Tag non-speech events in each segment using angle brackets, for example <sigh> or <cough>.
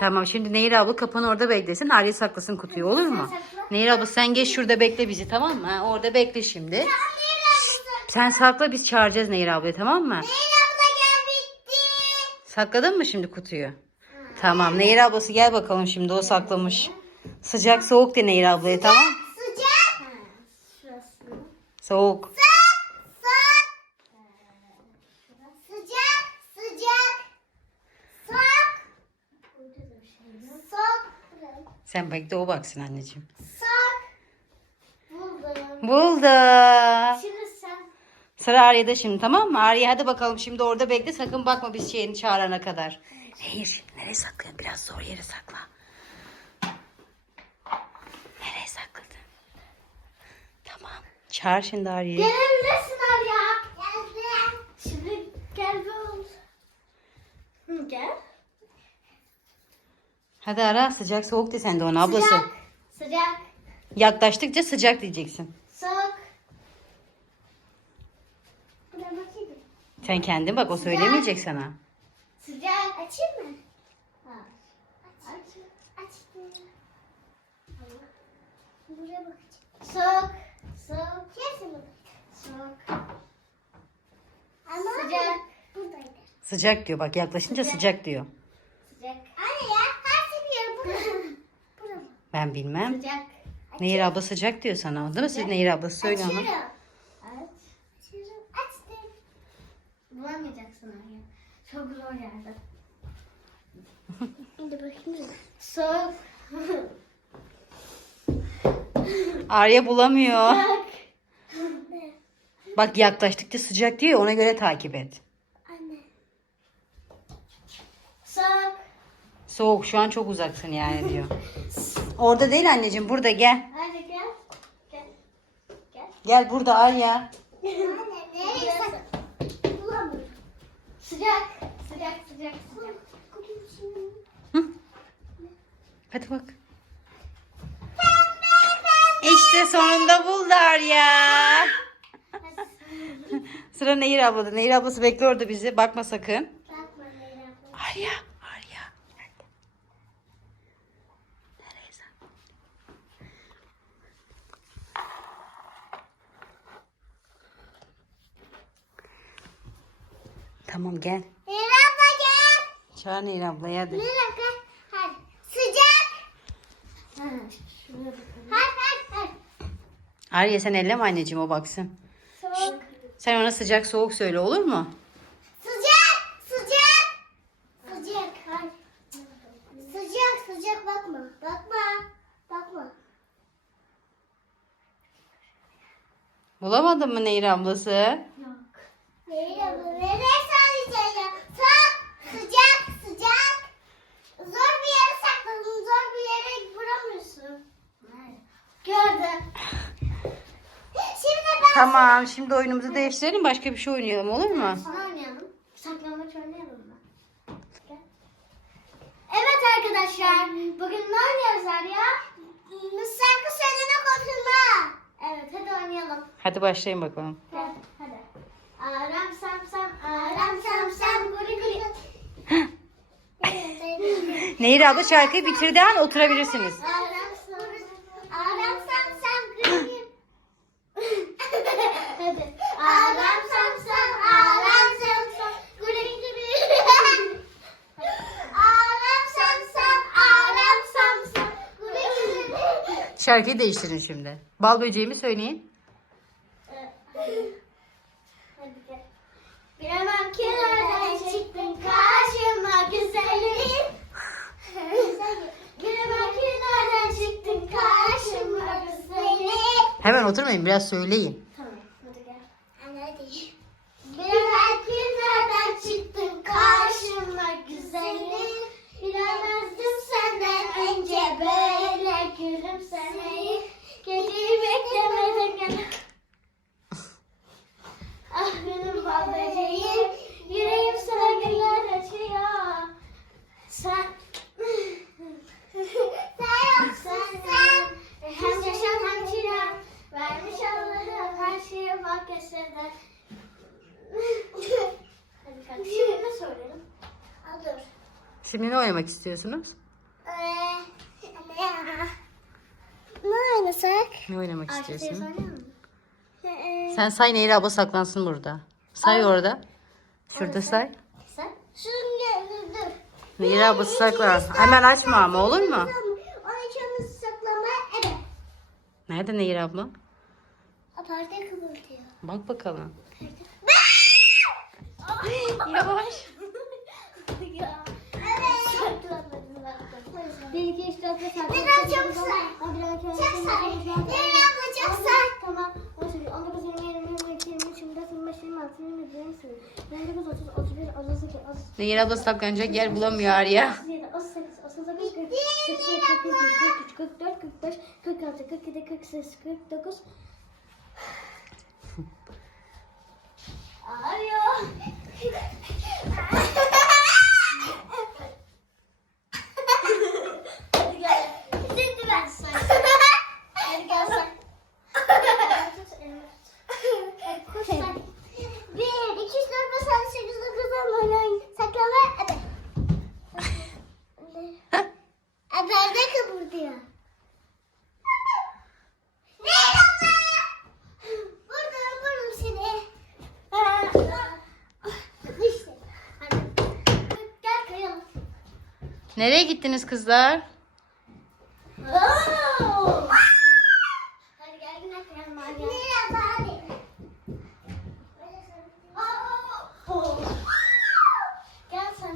Tamam şimdi Nehir abla kapını orada beklesin. Arya saklasın kutuyu olur mu? Nehir abla sen geç şurada bekle bizi tamam mı? Ha, Orada bekle şimdi. Abla. Sen sakla biz çağıracağız Nehir ablayı tamam mı? Abla. Sakladın mı şimdi kutuyu? Tamam Nehir ablası gel bakalım şimdi o saklamış. Sıcak soğuk de Nehir ablaya tamam Sıcak. Soğuk. Sıcak. Sıcak. Soğuk. Soğuk. Sen bekle o baksın anneciğim. Soğuk. Buldum. Buldu. Şimdi sen. Sıra Arya'da şimdi tamam mı? Arya hadi bakalım şimdi orada bekle sakın bakma biz şeyini çağırana kadar. Nehir nereye saklayın? Biraz zor yere sakla. Nereye sakladın? Tamam. Çağır şimdi Arya'yı. Gelebilirsin Arya. Geldim. Şimdi gel Gel. Hadi ara sıcak soğuk de sen de ona ablası. Sıcak. Sıcak. Yaklaştıkça sıcak diyeceksin. Soğuk. Bakayım. Sen kendin bak o söylemeyecek sana. Sıcak. Açayım mı? Ha. Aç. Açtım. Buraya bakacağım. Soğuk. Soğuk. Kesin mi? Soğuk. Ama sıcak. Buradaydı. Sıcak diyor bak yaklaşınca sıcak diyor. Sıcak. Anne ya. Her seviyorum. Burada. Burada. Ben bilmem. Sıcak. Nehir abla sıcak diyor sana. Değil mi siz Nehir ablası söyle ama. Açıyorum. Aç. Açıyorum. Açtım. Bulamayacaksın Arya. Çok zor yerde. <laughs> Şimdi bakayım. Soğuk. Arya bulamıyor. Bak. Bak yaklaştıkça sıcak diyor ona göre takip et. Anne. Soğuk. Soğuk şu an çok uzaksın yani diyor. <laughs> Orada değil anneciğim burada gel. Hadi gel. Gel. Gel. Gel burada Arya. Anne nereye sak? Bulamıyorum. Sıcak. Sıcak sıcak sıcak. Hı? Hadi bak. İşte sonunda buldu Arya. Sıra Nehir ablada. Nehir ablası bekle orada bizi. Bakma sakın. Bakma Leyla. Arya. Arya. Nerede? Nereye sakladın? Tamam gel. Leyla abla gel. Çağır Nehir ablayı hadi. Leyla gel. Hadi. Sıcak. Hadi hadi hadi. Arya sen elleme anneciğim o baksın. Soğuk. Sen ona sıcak soğuk söyle olur mu? Sıcak. Sıcak. Sıcak. Hadi. Sıcak sıcak bakma. Bakma. Bakma. Bulamadın mı Nehir ablası? Yok. Leyla abla nereye söyleyeceksin ya? Soğuk. Sıcak. Sıcak. Zor bir yere sakladın. Zor bir yere vuramıyorsun. Gördüm. Şimdi ben Tamam şimdi oyunumuzu değiştirelim başka bir şey oynayalım olur mu? Sana oynayalım. Saklambaç oynayalım mı? Evet arkadaşlar. Bugün ne oynuyoruz Arya? Şarkı söyleme konuşma. Evet hadi oynayalım. Hadi başlayın bakalım. Hadi. Aram sam sam aram sam sam guri guri. <laughs> Nehir abla şarkıyı bitirdiği an oturabilirsiniz. Aram sam aram sam sam guri guri. Hadi. Aram sam sam aram sam sam guri guri. Aram sam sam aram sam sam guri guri. Şarkıyı değiştirin şimdi. Bal böceğimi söyleyin. Bilemem ki nereden çıktın karşıma güzelim. Bilemem ki nereden çıktın karşıma güzelim. Hemen oturmayın biraz söyleyin. Tamam hadi gel. Anne hadi. Eseden. Hadi şimdi ne söyleyelim? Dur. Şimdi ne oynamak istiyorsunuz? Ee, ne? Ne oynasak? Ne oynamak istiyorsun? Ee, Sen say Nehir abla saklansın burada. Say orada. Şurada say. sen? Şunu dur. Nehir abla saklan. Hemen açma ama olur mu? Onun için saklama evet. Nerede Nehir abla? Aparte kıvırtıyor. Bak bakalım. Yavaş. Bir iki üç dört beş altı. Biraz çok say. Çok say. Nereye abla çok say. Tamam. On sekiz, on dokuz, yirmi, yirmi, yirmi iki, yirmi üç, yirmi dört, yirmi beş, yirmi altı, yirmi yedi, yirmi sekiz, yirmi dokuz, otuz, otuz bir, otuz iki, otuz. Nehir abla saklanacak yer bulamıyor Arya. 38, 39, 40, 41, 42, 43, 44, 45, 46, 47, 48, 49, 50, 51, 52, 53, 54, 55, 56, 57, 58, 59, 60, 61, 62, 63, 64, 65, 66, 67, 68, 69, 70,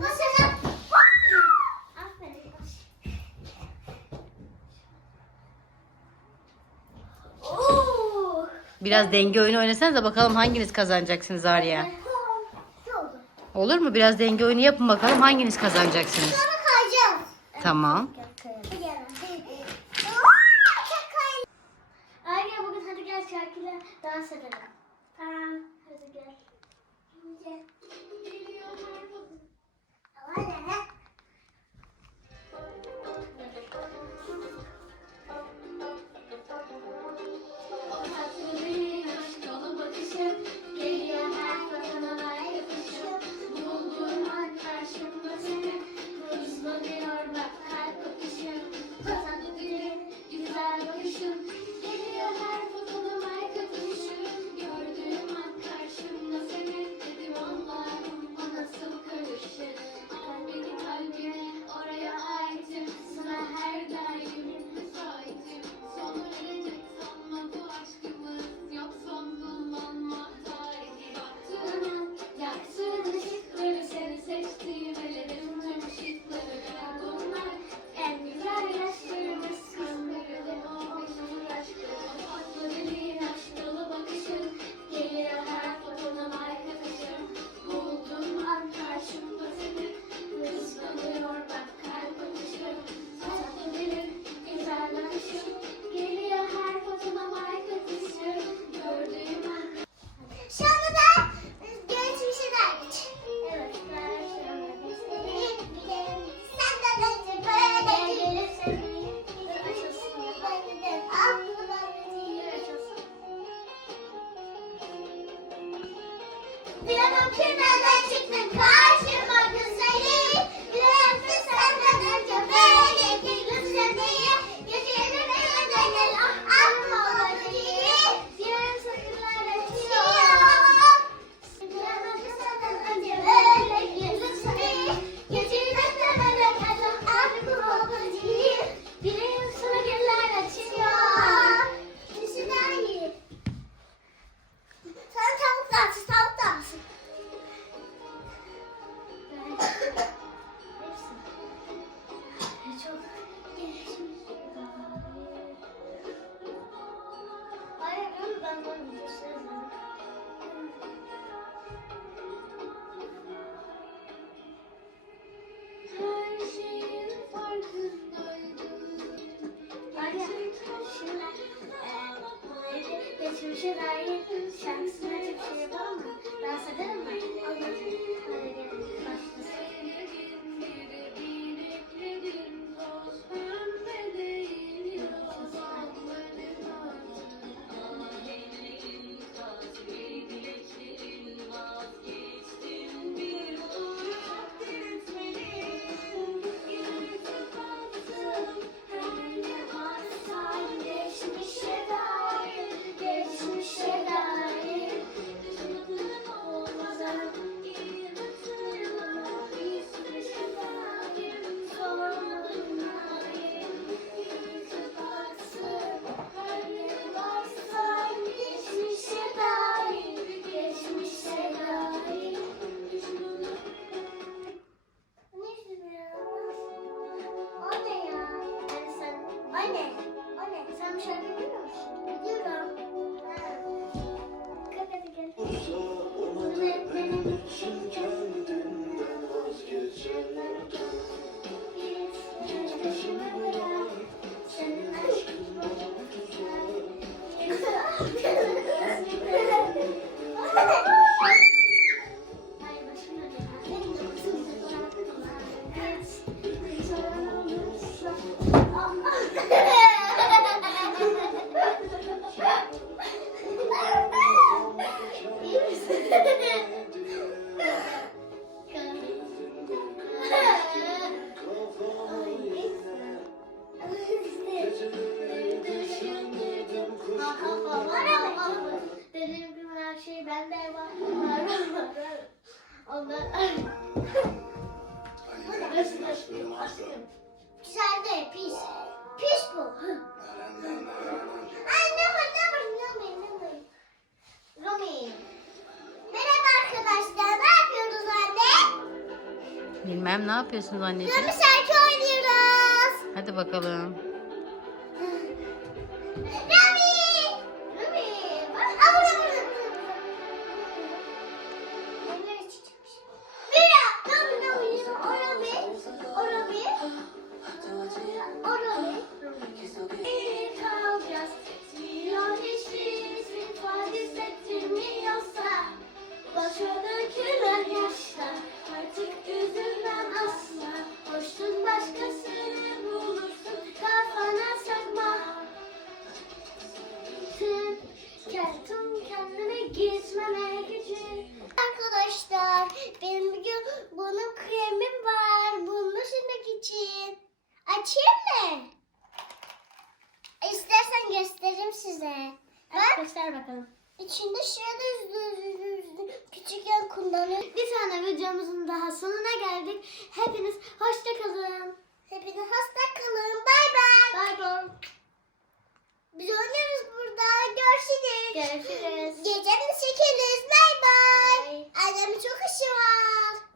Başına. Aferin. Oo. Biraz denge oyunu oynasanız da bakalım hanginiz kazanacaksınız Arya. Olur mu? Biraz denge oyunu yapın bakalım hanginiz kazanacaksınız. Tamam. should I yapıyorsunuz anneciğim? Romi şarkı oynuyoruz. Hadi bakalım. Göster bakalım. içinde üzdü. küçükken kullanıyor. Bir tane videomuzun daha sonuna geldik. Hepiniz hoşça kalın. Hepiniz hasta kalın. Bay bay. Bye bye. Biz oynuyoruz burada. Görüşürüz. Görüşürüz. Gece mi çekeriz? Bay bay. Annemin çok işi var.